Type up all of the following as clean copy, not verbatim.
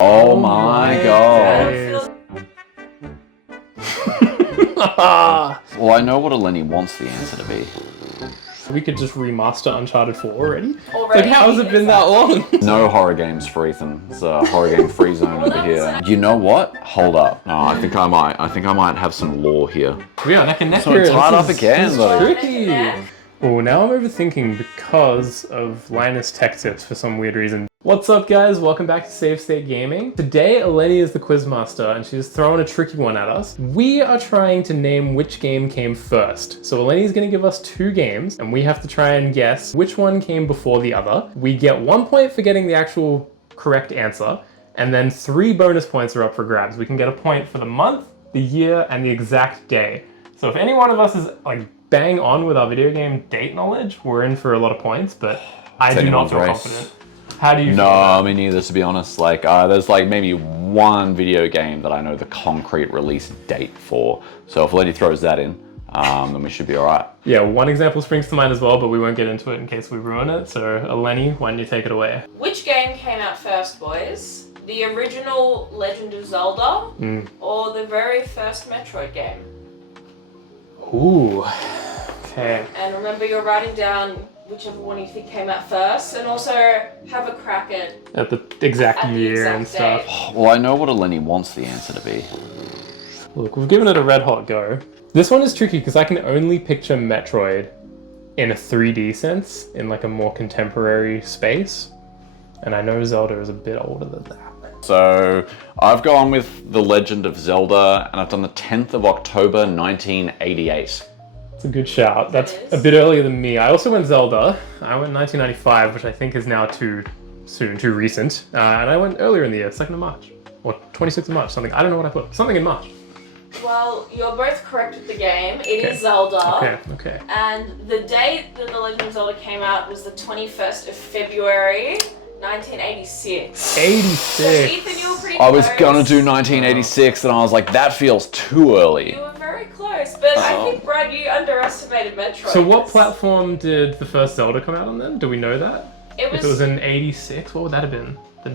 Oh my god. Well, I know what Eleni wants the answer to be. We could just remaster Uncharted 4 already? Like, how has it been that long? No horror games for Ethan. It's a horror game free zone over here. You know what? Hold up. No, I think I might have some lore here. We are neck and neck So here. it's tied up again, though. Tricky. Oh, now I'm overthinking because of Linus Tech Tips for some weird reason. What's up, guys? Welcome back to Save State Gaming. Today, Eleni is the quizmaster, and she's throwing a tricky one at us. We are trying to name which game came first. So Eleni's going to give us two games, and we have to try and guess which one came before the other. We get 1 point for getting the actual correct answer, and then 3 bonus points are up for grabs. We can get a point for the month, the year, and the exact day. So if any one of us is like bang on with our video game date knowledge, we're in for a lot of points, but I do not feel confident. How do you feel? No, me neither, to be honest. Like, there's like maybe one video game that I know the concrete release date for. So if Eleni throws that in, then we should be all right. Yeah, one example springs to mind as well, but we won't get into it in case we ruin it. So Eleni, why don't you take it away? Which game came out first, boys? The original Legend of Zelda or the very first Metroid game? Ooh, okay. And remember, you're writing down whichever one you think came out first, and also have a crack at the exact year exact and stuff. date. Well, I know what Eleni wants the answer to be. Look, we've given it a red hot go. This one is tricky because I can only picture Metroid in a 3D sense, in like a more contemporary space. And I know Zelda is a bit older than that. So I've gone with The Legend of Zelda, and I've done the 10th of October, 1988. It's a good shout. That's a bit earlier than me. I also went Zelda. I went 1995, which I think is now too soon, too recent. And I went earlier in the year, 2nd of March. Or 26th of March, something. I don't know what I put. Something in March. Well, you're both correct with the game. It is Zelda. Okay. And the date that The Legend of Zelda came out was the 21st of February, 1986. 86. So Ethan, you were pretty I was close. gonna do 1986, and I was like, that feels too early. You were very close, but I think, Brad, you underestimated Metroid. So what platform did the first Zelda come out on then? Do we know that? It was, if it was in 86, what would that have been? The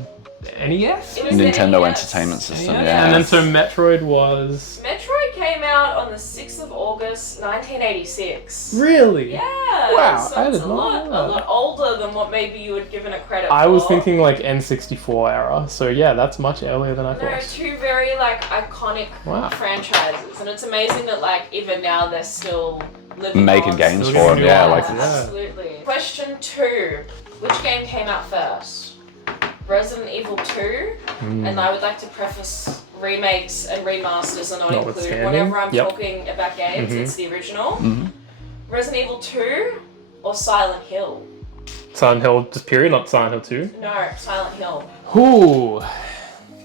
NES? It was the Nintendo NES. Entertainment System, NES? yeah. And then so Metroid was... Metroid came out on the 6th of August, 1986. Really? Yeah. Wow, so I it's did a not lot, know that. a lot older than what maybe you had given it credit for. I was thinking like N64 era, so yeah, that's much earlier than I No, thought. 2 very like iconic franchises, and it's amazing that like even now they're still living Making on. games Still for getting it, yeah. new Like, ones, Absolutely. Question 2. Which game came out first? Resident Evil 2, and I would like to preface remakes and remasters are not included. Notwithstanding. Whenever I'm Yep. talking about games, it's the original. Resident Evil 2 or Silent Hill? Silent Hill, just period, not Silent Hill 2. No, Silent Hill. Ooh.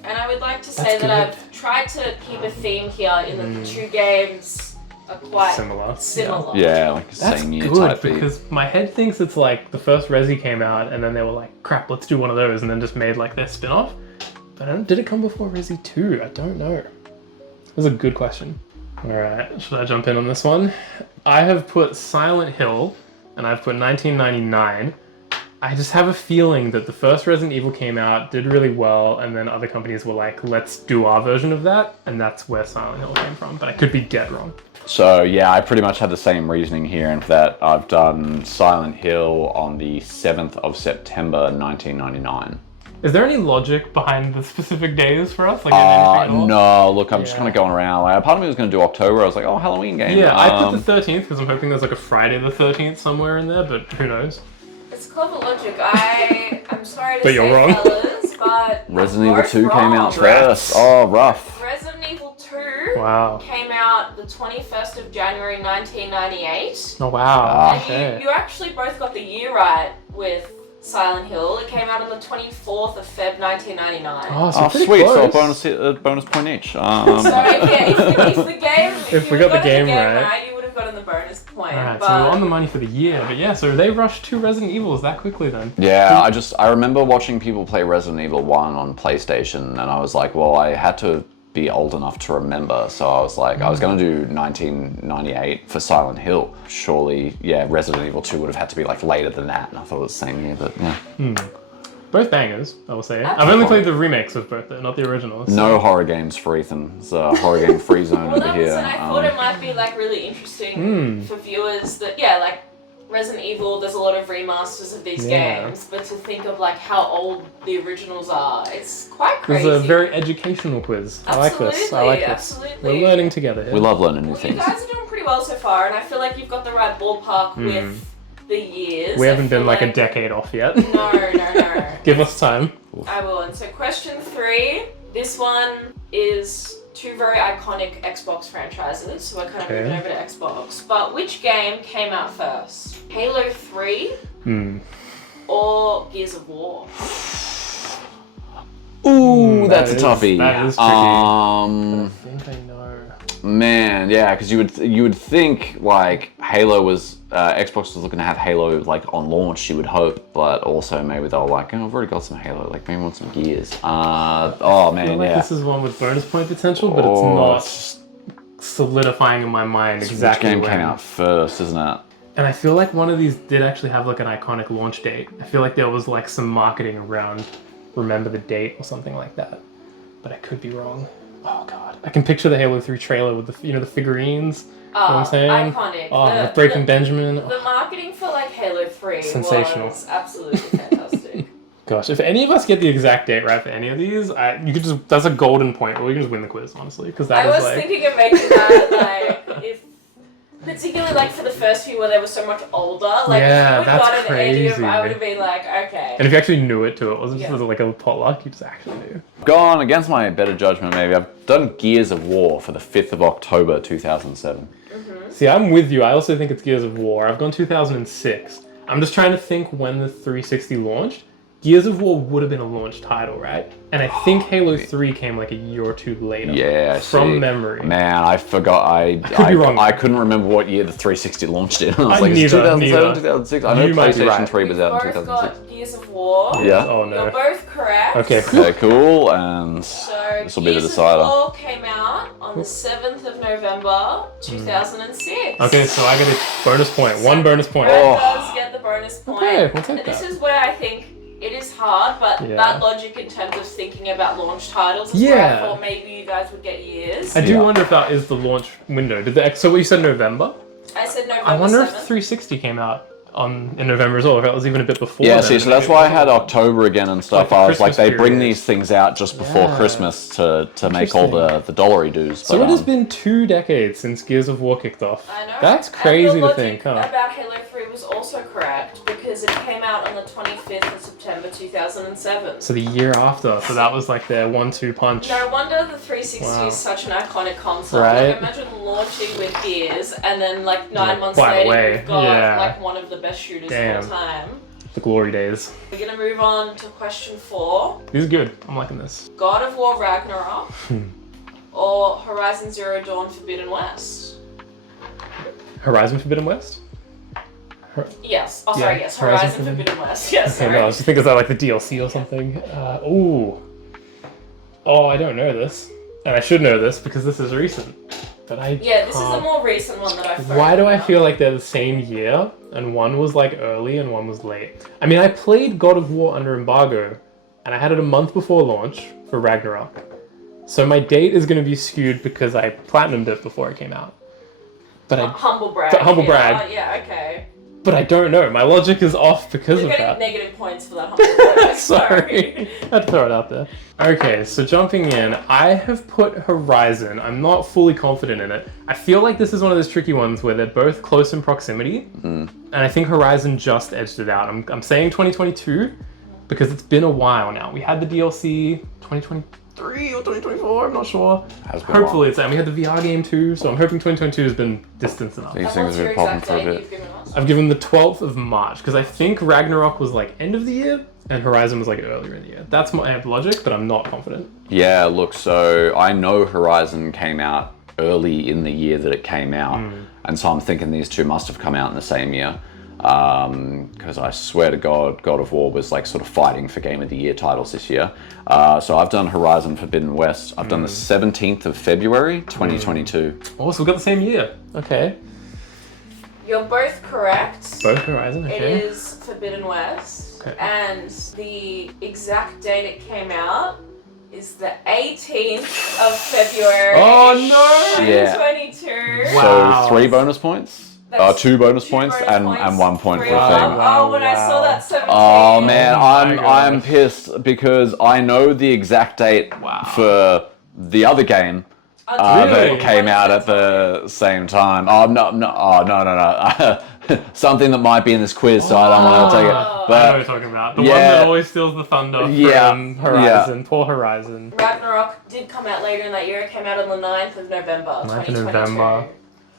And I would like to say that I've tried to keep a theme here in that the 2 games are quite similar. yeah, like That's same year good type beat. because my head thinks it's like the first Resi came out and then they were like, crap, let's do one of those, and then just made like their spin-off. But did it come before Resi 2? I don't know. That was a good question. Alright, should I jump in on this one? I have put Silent Hill and I've put 1999. I just have a feeling that the first Resident Evil came out, did really well, and then other companies were like, let's do our version of that, and that's where Silent Hill came from, but I could be dead wrong. So yeah, I pretty much had the same reasoning here, in that I've done Silent Hill on the 7th of September, 1999. Is there any logic behind the specific days for us? Like, anything at all? No, look, I'm just kind of going around. Like, part of me was going to do October. I was like, oh, Halloween game. Yeah, I put the 13th because I'm hoping there's like a Friday the 13th somewhere in there, but who knows? It's clever logic. I'm sorry to But say, you're wrong. fellas, but Resident Evil 2 both came wrong. out first. Oh, rough. Resident Evil 2 Wow. came out the 21st of January 1998. Oh, wow. And Okay. you actually both got the year right with Silent Hill. It came out on the 24th of Feb 1999. Oh, so Oh, pretty sweet. close. So a bonus point each. So if the game, If we you got the got game right. you would have gotten the bonus point. Alright, but so we're on the money for the year, but yeah, so they rushed 2 Resident Evils that quickly then. Yeah, I remember watching people play Resident Evil 1 on PlayStation, and I was like, well, I had to be old enough to remember, so I was like, I was going to do 1998 for Silent Hill. Surely, yeah, Resident Evil 2 would have had to be like later than that, and I thought it was the same year, but yeah. Both bangers, I will say. I've only played the remakes of both, though, not the originals. No horror games for Ethan. It's a horror game free zone over here. And I thought it might be like really interesting for viewers that like Resident Evil, there's a lot of remasters of these games, but to think of like how old the originals are, it's quite crazy. It's a very educational quiz. I like this. Absolutely. We're learning together here. We love learning new You things. guys are doing pretty well so far, and I feel like you've got the right ballpark with the years. We haven't been like a decade off yet. No. Give us time. I will. And so question 3, this one is 2 very iconic Xbox franchises, so we're kind of moving over to Xbox. But which game came out first? Halo 3 or Gears of War? Ooh, that's a toughie. That is tricky. I think I know. Man, yeah, because you would think like Halo was Xbox was looking to have Halo like on launch, you would hope, but also maybe they're like, oh, I've already got some Halo, like maybe I want some Gears. Oh man, I feel like this is one with bonus point potential, but it's not solidifying in my mind exactly which game came out first, isn't it? And I feel like one of these did actually have like an iconic launch date. I feel like there was like some marketing around remember the date or something like that, but I could be wrong. Oh god, I can picture the Halo 3 trailer with the figurines. You know what I'm saying? Iconic. With Breaking Benjamin. The marketing for like Halo 3 Sensational. was absolutely fantastic. Gosh, if any of us get the exact date right for any of these, you could just—that's a golden point. Or we can just win the quiz, honestly, because I was thinking of making that like if. Particularly like for the first few where they were so much older, like if you would got an idiom, I would have been like, okay. And if you actually knew it too, it wasn't just like a potluck, you just actually knew. Gone against my better judgment, maybe. I've done Gears of War for the 5th of October 2007. See, I'm with you. I also think it's Gears of War. I've gone 2006. I'm just trying to think when the 360 launched. Gears of War would have been a launch title, right? And I think Halo 3 came like a year or two later. Yeah, from memory. Man, I forgot. I could be wrong. I couldn't remember what year the 360 launched in. I was like, neither, 2007, 2006. I know You might be PlayStation right. 3 was out in We've both 2006. got Gears of War. Yeah. Oh no. You're both correct. Okay, cool. Okay, cool. And So this will be the Gears of decider. War came out on the 7th of November, 2006. Okay, so I get a bonus point. One bonus point. Brad does get the bonus point. Okay, we'll take and this is where I think it is hard, but that logic in terms of thinking about launch titles is where I thought maybe you guys would get years. I do wonder if that is the launch window. So what you said November? I said November I wonder 7th. if 360 came out in November as well, if that was even a bit before. Yeah, then. see, so that's why I had October again and stuff. Like the I was like, Christmas they bring period. these things out just before Christmas to make all the dollary dues. So but, it has been 2 decades since Gears of War kicked off. I know. That's And crazy your to think, huh? logic about Halo 3 was also correct because it came out on the 25th of September 2007. So the year after, so that was like their 1-2 punch. No wonder the 360 is such an iconic console. Right? Like, imagine launching with Gears and then like 9 months quite later away. you've got Yeah. like one of the best shooters of all time. The glory days. We're gonna move on to question 4. This is good. I'm liking this. God of War Ragnarok or Horizon Zero Dawn Forbidden West? Horizon Forbidden West? Yes. Oh, sorry, yes. Horizon Horizon Forbidden West. Yes, Okay, sorry. no, I was just thinking, is that like the DLC or something? Ooh. Oh, I don't know this. And I should know this because this is recent. But I Yeah, this is can't. a more recent one that I found. Why do I feel like they're the same year and one was like early and one was late? I mean, I played God of War under embargo and I had it a month before launch for Ragnarok. So my date is going to be skewed because I platinumed it before it came out. But Humble brag. Humble brag. Yeah, okay. But I don't know. My logic is off because You're of getting that. negative points for that humble brag. Sorry. I had to throw it out there. Okay, so jumping in, I have put Horizon. I'm not fully confident in it. I feel like this is one of those tricky ones where they're both close in proximity. And I think Horizon just edged it out. I'm saying 2022 because it's been a while now. We had the DLC 2023 or 2024, I'm not sure. Hopefully it's that. And we had the VR game too, so I'm hoping 2022 has been distanced enough. These And things what's have your been popping exact for a date bit. you've given us? I've given the 12th of March because I think Ragnarok was like end of the year and Horizon was like earlier in the year. That's my logic, but I'm not confident. Yeah, look, so I know Horizon came out early in the year that it came out, and so I'm thinking these two must have come out in the same year. Because I swear to God, God of War was like sort of fighting for Game of the Year titles this year. So I've done Horizon Forbidden West. I've done the 17th of February, 2022. Oh, so we've got the same year. Okay. You're both correct. Both Horizon, okay. It is Forbidden West. Okay. And the exact date it came out is the 18th of February. Oh no! 2022. Wow. So 3 bonus points? That's 2 bonus two points bonus and points, 1 point for three the of thing. them. Oh, when I saw that 17. Oh man, Oh my I'm gosh. pissed because I know the exact date for the other game Really? that came out at the same time. Oh no. Something that might be in this quiz, so I don't want to take it. I know what But you're talking about. The yeah. one that always steals the thunder Yeah. from Horizon. Poor Horizon. Ragnarok did come out later in that year. It came out on the 9th of November, 9th of 2022. November.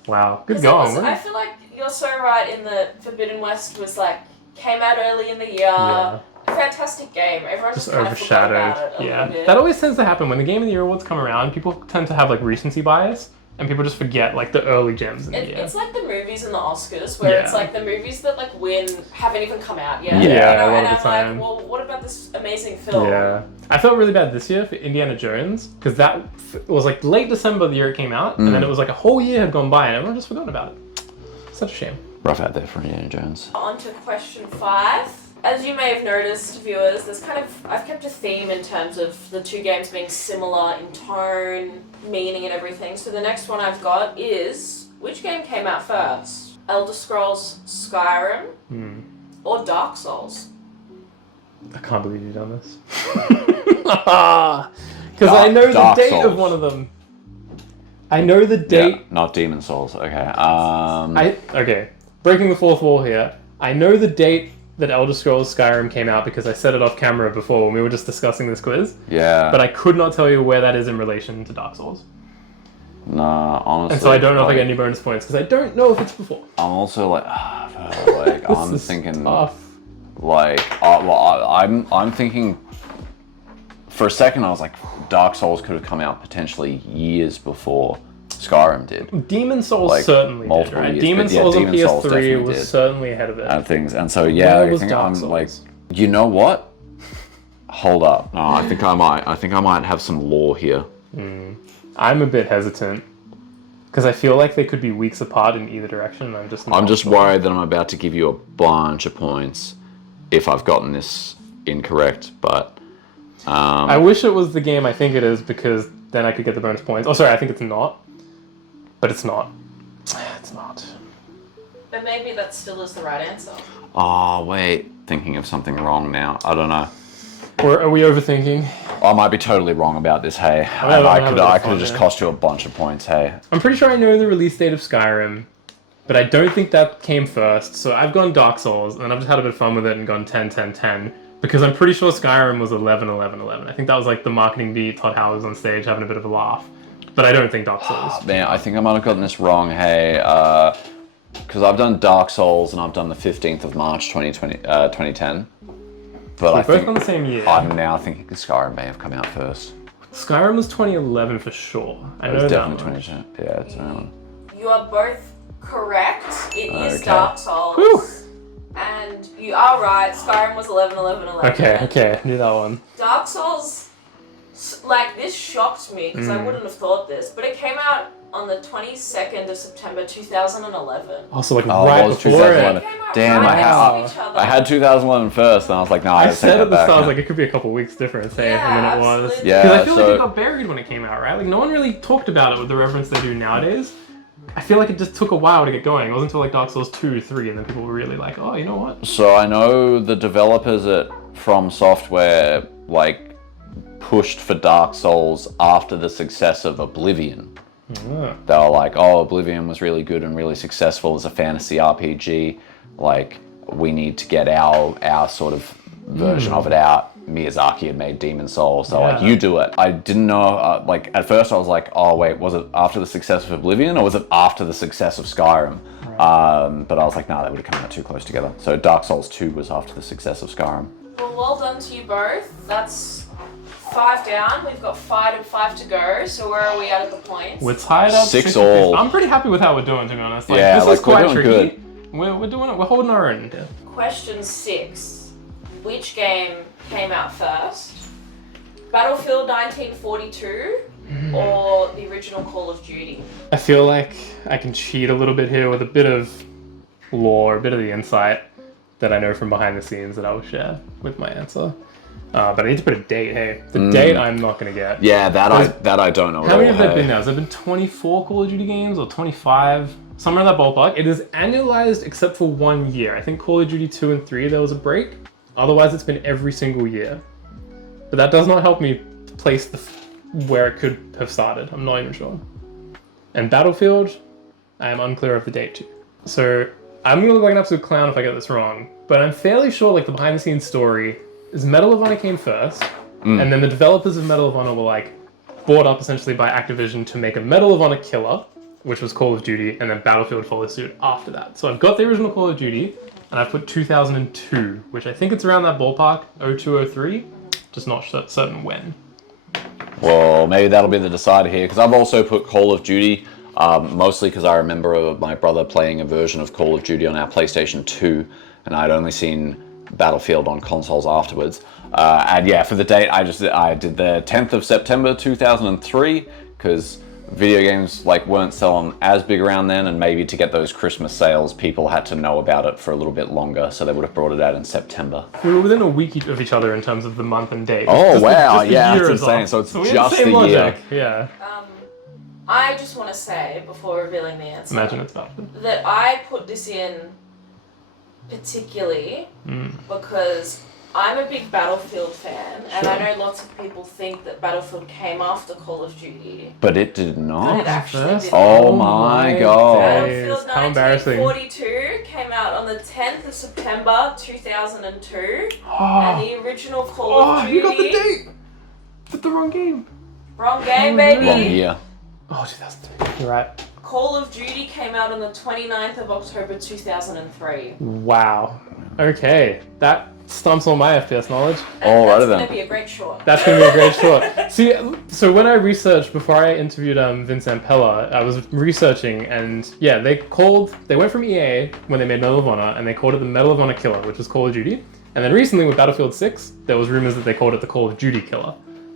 Wow, good 'Cause going. I feel like you're so right in the Forbidden West was like, came out early in the year. Yeah. A fantastic game. Everyone just kind of forgot Overshadowed. about it a little bit. That always tends to happen when the Game of the Year awards come around. People tend to have like recency bias, and people just forget like the early gems in the year. It's like the movies and the Oscars, where it's like the movies that like win haven't even come out yet. Yeah, you know? a lot And of I'm the time. like, well, what about this amazing film? Yeah, I felt really bad this year for Indiana Jones because that was like late December the year it came out, and then it was like a whole year had gone by and everyone just forgot about it. Such a shame. rough out there for Indiana Jones. On to question 5. As you may have noticed, viewers, I've kept a theme in terms of the two games being similar in tone, meaning and everything. So the next one I've got is, which game came out first? Elder Scrolls Skyrim or Dark Souls? I can't believe you've done this. Because I know the Dark date Souls. of one of them. I know the date. Yeah, not Demon Souls. Okay. Okay. Breaking the fourth wall here. I know the date that Elder Scrolls Skyrim came out because I said it off camera before when we were just discussing this quiz. Yeah. But I could not tell you where that is in relation to Dark Souls. Nah, honestly. And so I don't know if I get any bonus points because I don't know if it's before. I'm also like, This I'm is thinking, tough. I'm thinking. For a second, I was like, Dark Souls could have come out potentially years before Skyrim did. Demon Souls Like, certainly did, multiple right? years, Demon but yeah, Souls on Demon Souls PS3 definitely was did. certainly ahead of it. And things, and so yeah, Where I was think Dark I'm Souls? like, you know what? Hold up. No, I think I might have some lore here. I'm a bit hesitant because I feel like they could be weeks apart in either direction. And I'm just sure. worried that I'm about to give you a bunch of points if I've gotten this incorrect, but. I wish it was the game I think it is because then I could get the bonus points. Oh, sorry, I think it's not. But it's not. It's not. But maybe that still is the right answer. Oh, wait. Thinking of something wrong now. I don't know. Or are we overthinking? I might be totally wrong about this, hey. I'm I having could a bit have of fun, just yeah. cost you a bunch of points, hey. I'm pretty sure I know the release date of Skyrim, but I don't think that came first. So I've gone Dark Souls, and I've just had a bit of fun with it and gone 10, 10, 10. Because I'm pretty sure Skyrim was 11, 11, 11. I think that was like the marketing beat. Todd Howard was on stage having a bit of a laugh. But I don't think Dark Souls. Man, I think I might have gotten this wrong, hey. Because I've done Dark Souls and I've done the 15th of March 2010. But I Both think on the same year. I'm now thinking Skyrim may have come out first. Skyrim was 2011 for sure. I It know was that definitely much. 2010. Yeah, it's that one. You are both correct. It is Okay. Dark Souls. Whew. And you are right. Skyrim was 11, 11, 11. Okay, I knew that one. Dark Souls, like, this shocked me because I wouldn't have thought this, but it came out on the 22nd of September 2011. Also, like Oh, right it was before 2011. it. They came out Damn, right I next had- to each other. I had 2011 first, and I was like, no, I I gotta take said that at the back. start, I was now. like, it could be a couple weeks difference, hey, Yeah, and then it was. absolutely. Yeah, Because I feel like so- it got buried when it came out, right? Like, no one really talked about it with the reverence they do nowadays. I feel like it just took a while to get going. It wasn't until like Dark Souls 2, 3, and then people were really like, oh, you know what? So I know the developers at From Software, like, pushed for Dark Souls after the success of Oblivion. Yeah. They were like, oh, Oblivion was really good and really successful as a fantasy RPG. Like, we need to get our sort of version of it out. Miyazaki had made Demon Souls, so like, Yeah. you do it. I didn't know, like, at first I was like, oh wait, was it after the success of Oblivion or was it after the success of Skyrim? But I was like, nah, they would have come out too close together. So Dark Souls 2 was after the success of Skyrim. Well done to you both. That's 5 down. We've got 5 to go. So where are we at the points? We're tied up 6 50-50. all. I'm pretty happy with how we're doing, to be honest. Like, Yeah, this like, is quite we're doing tricky. good. We're doing it. We're holding our own. Yeah. Question 6. Which game came out first? Battlefield 1942 or the original Call of Duty? I feel like I can cheat a little bit here with a bit of lore, a bit of the insight. that I know from behind the scenes that I will share with my answer. But I need to put a date. Hey, the date I'm not going to get. Yeah, that I don't know. How many have there been now? Has there been 24 Call of Duty games or 25? Somewhere in that ballpark. It is annualized except for 1 year. I think Call of Duty 2 and 3 there was a break. Otherwise, it's been every single year. But that does not help me place where it could have started. I'm not even sure. And Battlefield, I am unclear of the date too. So I'm gonna look like an absolute clown if I get this wrong. But I'm fairly sure like the behind the scenes story is Medal of Honor came first, and then the developers of Medal of Honor were like bought up essentially by Activision to make a Medal of Honor killer, which was Call of Duty, and then Battlefield followed suit after that. So I've got the original Call of Duty, and I've put 2002, which I think it's around that ballpark, 02, 03, just not certain when. Well, maybe that'll be the decider here, because I've also put Call of Duty, mostly because I remember my brother playing a version of Call of Duty on our PlayStation 2, and I'd only seen Battlefield on consoles afterwards. And yeah, for the date, I did the 10th of September 2003, because video games like weren't selling as big around then, and maybe to get those Christmas sales, people had to know about it for a little bit longer, so they would have brought it out in September. We were within a week of each other in terms of the month and date. Oh wow, yeah, that's insane. So it's just the logic. year. Yeah. I just want to say, before revealing the answer, Imagine it's Battlefield. that I put this in particularly because I'm a big Battlefield fan, and I know lots of people think that Battlefield came after Call of Duty. But it did not. But it actually did. Oh my god. Battlefield How embarrassing. 1942 came out on the 10th of September 2002, and the original Call of Duty... you got the date! Put the wrong game. Wrong game, baby! Wrong year. Oh, 2003. You're right. Call of Duty came out on the 29th of October 2003. Wow. Okay. That stumps all my FPS knowledge. Alrighty That's then. going to be a great short. That's going to be a great short. See, so when I researched, before I interviewed Vince Ampella, I was researching, and yeah, they went from EA when they made Medal of Honor, and they called it the Medal of Honor Killer, which was Call of Duty. And then recently with Battlefield 6, there was rumors that they called it the Call of Duty Killer,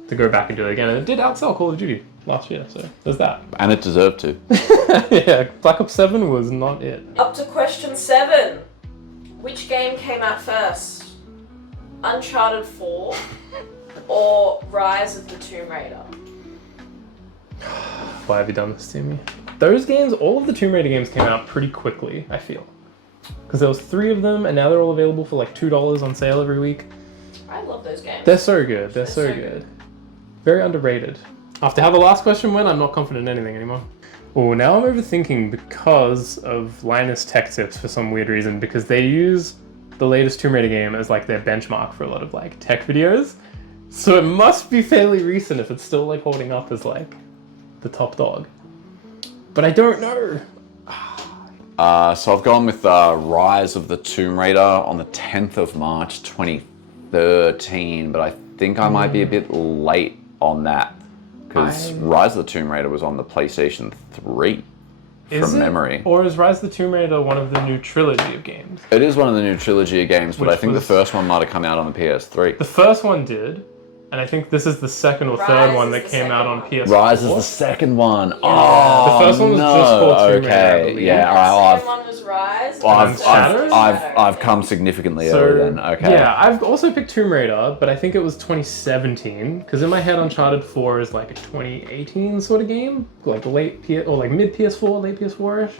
to go back and do it again. And it did outsell Call of Duty last year, so there's that. And it deserved to. Yeah, Black Ops 7 was not it. Up to question 7. Which game came out first? Uncharted 4 or Rise of the Tomb Raider? Why have you done this to me? Those games, all of the Tomb Raider games came out pretty quickly, I feel. Because there was 3 of them, and now they're all available for like $2 on sale every week. I love those games. They're so good. They're so good. Very underrated. After how the last question went, I'm not confident in anything anymore. Oh, now I'm overthinking because of Linus Tech Tips for some weird reason, because they use the latest Tomb Raider game as like their benchmark for a lot of like tech videos. So it must be fairly recent if it's still like holding up as like the top dog. But I don't know. So I've gone with Rise of the Tomb Raider on the 10th of March 2013, but I think I might be a bit late on that, because Rise of the Tomb Raider was on the PlayStation 3 from memory. Or is Rise of the Tomb Raider one of the new trilogy of games? It is one of the new trilogy of games, but Which I think the first one might have come out on the PS3. The first one did, and I think this is the second or third one that came out on PS4. Rise is the second one. Yeah. Oh, The first one was no. just called Tomb Raider, I Okay, believe. yeah, The alright, second one was Rise. I've come significantly earlier then. Okay. Yeah, I've also picked Tomb Raider, but I think it was 2017, because in my head Uncharted 4 is like a 2018 sort of game, like late or like mid PS4, late PS4ish.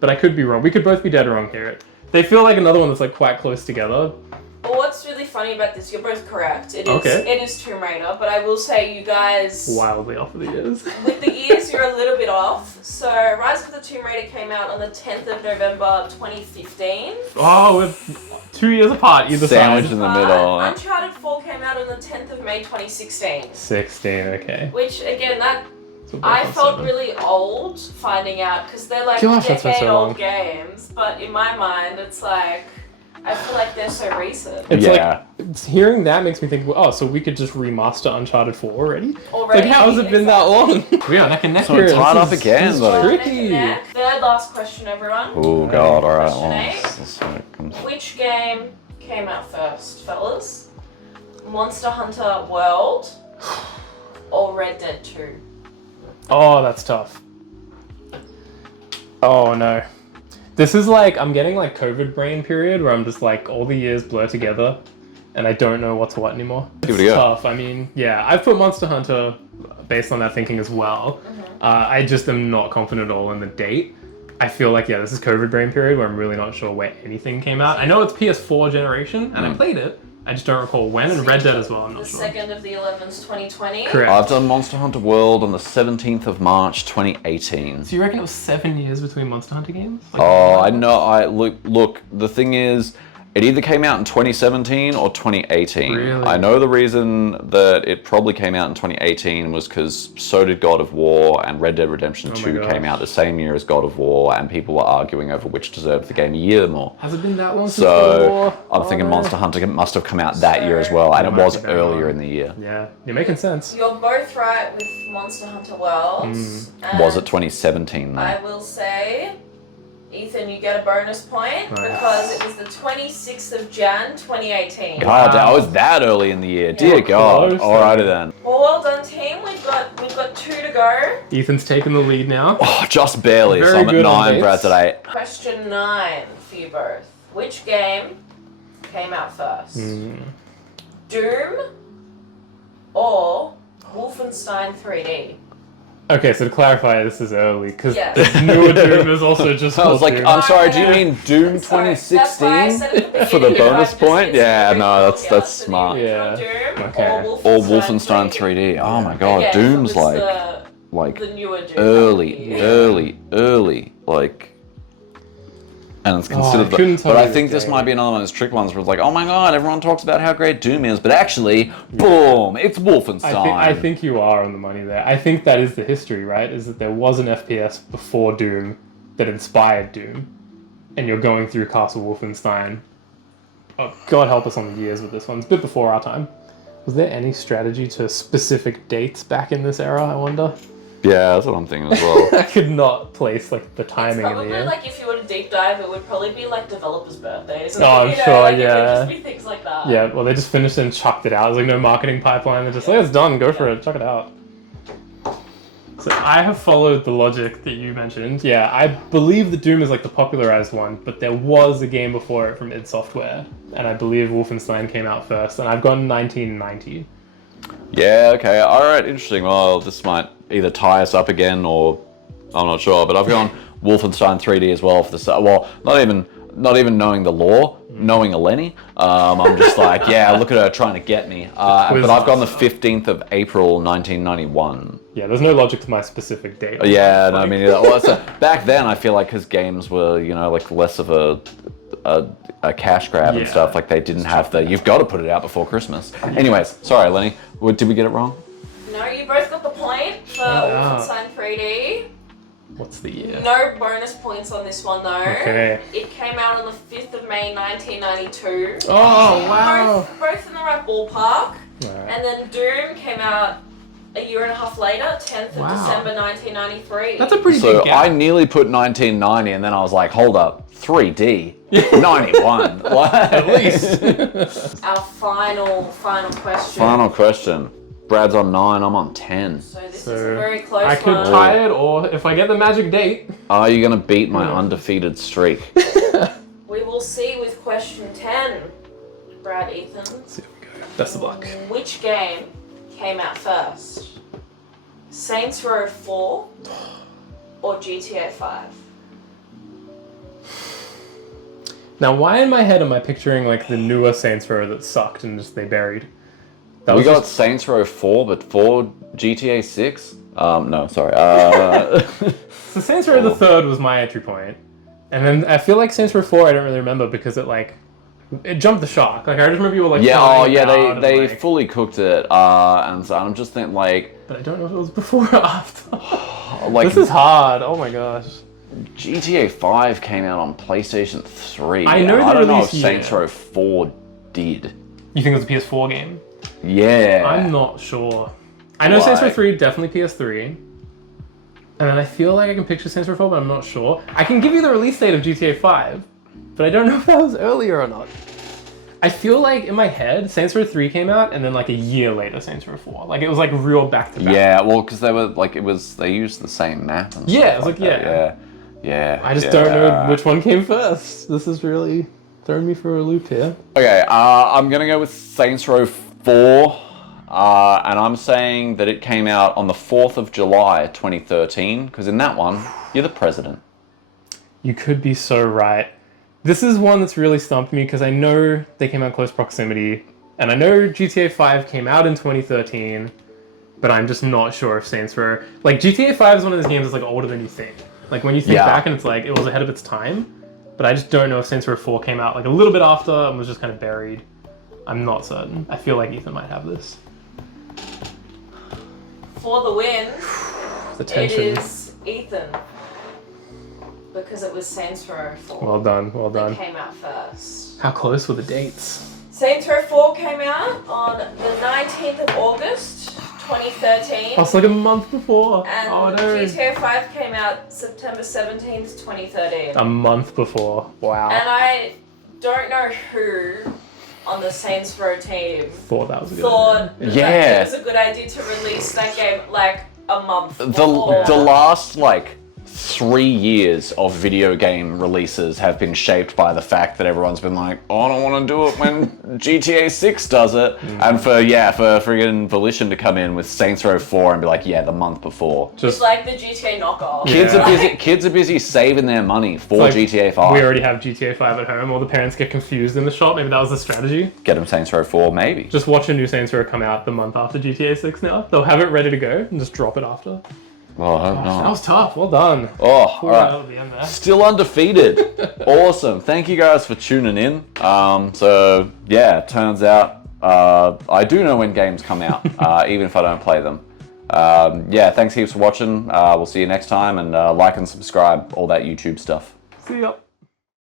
But I could be wrong. We could both be dead wrong here. They feel like another one that's like quite close together. Well, what's really funny about this, you're both correct. It is Tomb Raider, but I will say you guys... Wildly off of the years. With the years, you're a little bit off. So, Rise of the Tomb Raider came out on the 10th of November 2015. Oh, with 2 years apart either Sandwich side. in the middle. Uncharted 4 came out on the 10th of May 2016. 16, okay. Which, again, that... So I both felt on 7. really old finding out, because they're like Gosh, that's been so decade-old long. games, but in my mind, it's like... I feel like they're so recent. It's Yeah. like, hearing that makes me think, oh, so we could just remaster Uncharted 4 already? Already? Like, how has it been that long? We are neck and neck So here. it's tied This up is- again, this is buddy. tricky. Third last question, everyone. Oh god, alright. Question Well, eight. this is when it comes. Which game came out first, fellas? Monster Hunter World or Red Dead 2? Oh, that's tough. Oh, no. This is like, I'm getting like COVID brain period where I'm just like, all the years blur together and I don't know what's what anymore. Give it a It's go. tough. I mean, yeah, I've put Monster Hunter based on that thinking as well. I just am not confident at all in the date. I feel like, yeah, this is COVID brain period where I'm really not sure where anything came out. I know it's PS4 generation and I played it. I just don't recall when, and Red Dead as well, I'm not sure. The 2nd of the 11th, 2020. Correct. I've done Monster Hunter World on the 17th of March, 2018. So you reckon it was 7 years between Monster Hunter games? Oh, I know. Look. The thing is, it either came out in 2017 or 2018. Really? I know the reason that it probably came out in 2018 was because so did God of War, and Red Dead Redemption 2 came out the same year as God of War, and people were arguing over which deserved the Game of the Year more. Has it been that long since God of War? I'm thinking Monster Hunter must have come out that year as well, and it was earlier in the year. Yeah, you're making sense. You're both right with Monster Hunter World. Was it 2017 though? I will say, Ethan, you get a bonus point because it was the 26th of Jan, 2018. God, I was that early in the year. Dear God. Alrighty then. Well done, team. We've got 2 to go. Ethan's taking the lead now. Oh, just barely. Very So I'm at good on 9, dates. Brad's at 8. Question 9 for you both. Which game came out first? Doom or Wolfenstein 3D? Okay, so to clarify, this is early, because Yes. the newer Doom is also just I was called like, Doom. I'm sorry, do you mean Doom Sorry, that's why I 2016 said at the for the beginning, bonus I'm just point? missing Yeah, the no, original, that's so the smart. original Yeah. Doom Okay. Or Wolfenstein 3D. Oh my God, Again, Doom's it was like the newer Doom. early, like, and it's I considered. couldn't tell But I you think the this date. might be another one of those trick ones where it's like, oh my God, everyone talks about how great Doom is, but actually, boom, it's Wolfenstein. I think you are on the money there. I think that is the history, right? Is that there was an FPS before Doom that inspired Doom, and you're going through Castle Wolfenstein. Oh, God help us on the years with this one. It's a bit before our time. Was there any strategy to specific dates back in this era, I wonder? Yeah, that's what I'm thinking as well. I could not place like the It's timing in probably the year. like if you were to deep dive, it would probably be like developers' birthdays. Oh, I'm you know, sure, like, It would yeah. just be things like that. Yeah, well, they just finished it and chucked it out. There's like no marketing pipeline. They're just like, it's done, go for it, chuck it out. So I have followed the logic that you mentioned. Yeah, I believe that Doom is like the popularized one, but there was a game before it from id Software, and I believe Wolfenstein came out first, and I've gone 1990. Yeah, okay, alright, interesting. Well, this might either tie us up again or I'm not sure, but I've gone Wolfenstein 3D as well for the well, not even knowing the lore, knowing Eleni. I'm just like, yeah, look at her trying to get me. But I've gone the 15th of April 1991. Yeah, there's no logic to my specific date. Yeah, no, I mean, well, so back then I feel like because games were, you know, like less of a cash grab and Yeah. stuff, like they didn't have the, you've got to put it out before Christmas. Anyways, sorry, Lenny, did we get it wrong? No, you both got the point for Wolfenstein 3D. What's the year? No bonus points on this one though. Okay. It came out on the 5th of May 1992. Oh, wow. Both in the right ballpark. Alright. And then Doom came out a year and a half later, 10th of Wow. December 1993. That's a pretty So big gap. I nearly put 1990 and then I was like, hold up, 3D, 91. What? At least. Our final question. Final question. Brad's on 9, I'm on 10. So this So is a very close I could one. tie it, or if I get the magic date. Are you going to beat my undefeated streak? We will see with question 10. Brad, Ethan. See, we go. Best of luck. Which game came out first? Saints Row 4 or GTA 5? Now, why in my head am I picturing like the newer Saints Row that sucked and just they buried? That We was got just- Saints Row 4, but for GTA 6? No, sorry. So Saints Row the third was my entry point, and then I feel like Saints Row 4 I don't really remember because it jumped the shark. Like I just remember you were like yeah, flying yeah, about and, they like, fully cooked it, and so I'm just thinking like But I don't know if it was before or after. This This is hard. Oh my gosh. GTA 5 came out on PlayStation 3. I know and the I don't know if release Saints year. Row 4 did. You think it was a PS4 game? Yeah. I'm not sure. I know Saints Row Like- 3 definitely PS3. And then I feel like I can picture Saints Row 4, but I'm not sure. I can give you the release date of GTA 5, but I don't know if that was earlier or not. I feel like in my head, Saints Row 3 came out, and then like a year later, Saints Row 4. Like it was like real back to back. Yeah, well, because they were like they used the same map and Yeah, stuff it was like, that, yeah. Yeah. I just don't know which one came first. This is really throwing me for a loop here. Okay, I'm gonna go with Saints Row 4, and I'm saying that it came out on the 4th of July, 2013, because in that one, you're the president. You could be so right. This is one that's really stumped me because I know they came out in close proximity, and I know GTA 5 came out in 2013, but I'm just not sure if Saints Row... Like, GTA 5 is one of those games that's like older than you think. Like, when you think back and it's like, it was ahead of its time, but I just don't know if Saints Row 4 came out like a little bit after and was just kind of buried. I'm not certain. I feel like Ethan might have this. For the win, The tension. it is Ethan. Because it was Saints Row 4. Well done, well done. That came out first. How close were the dates? Saints Row 4 came out on the 19th of August, 2013. Oh, it's like a month before. And Oh no. GTA 5 came out September 17th, 2013. A month before. Wow. And I don't know who on the Saints Row team Thought that was a good thought idea. that Yeah. it was a good idea to release that game like a month The before. last, like, 3 years of video game releases have been shaped by the fact that everyone's been like, oh, I don't want to do it when GTA 6 does it. And for friggin' Volition to come in with Saints Row 4 and be like, yeah, the month before. It's like the GTA knockoff. Kids are busy saving their money for Like, GTA 5. We already have GTA 5 at home. All the parents get confused in the shop. Maybe that was the strategy. Get them Saints Row 4, maybe. Just watch a new Saints Row come out the month after GTA 6 now. They'll have it ready to go and just drop it after. Well, I hope That not. was tough. Well done. Oh, all Pulled it out right. at the end there. Still undefeated. Awesome. Thank you guys for tuning in. So, yeah, it turns out I do know when games come out, even if I don't play them. Yeah, thanks heaps for watching. We'll see you next time, and like and subscribe, all that YouTube stuff. See ya.